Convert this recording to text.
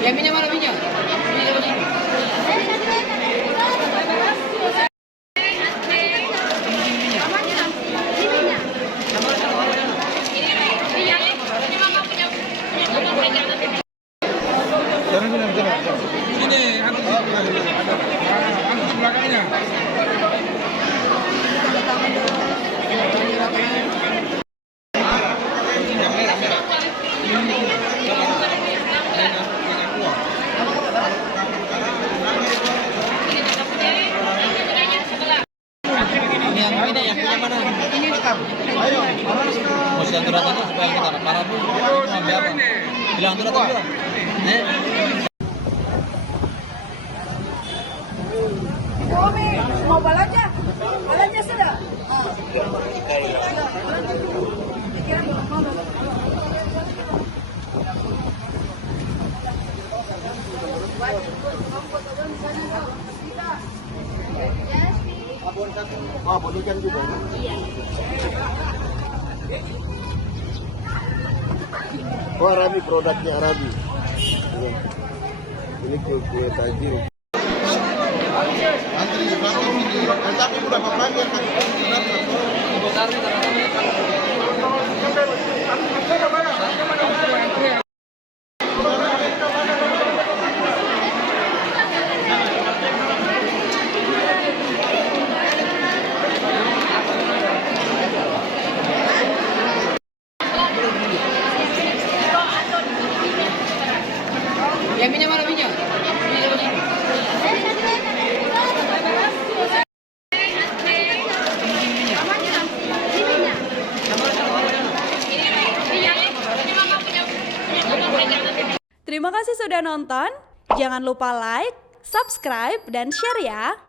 Yang minyak mana minyak? Minyak apa sini? Ini antar di belakangnya. Yang mana? Ini sekarang. Ayo, Mesti yang turat itu supaya kita parah dulu. Ambil apa? Bilang turat aja. Mau balanya? Balanya sudah. abon ikan juga. Iya. Oh, Arabi, produknya Arabi. Ini kue tajil. Antri di belakang ini, tapi udah papannya kan. Yang minyak mana minyak? Minyak apa sini? Terima kasih sudah nonton. Jangan lupa like, subscribe, dan share ya.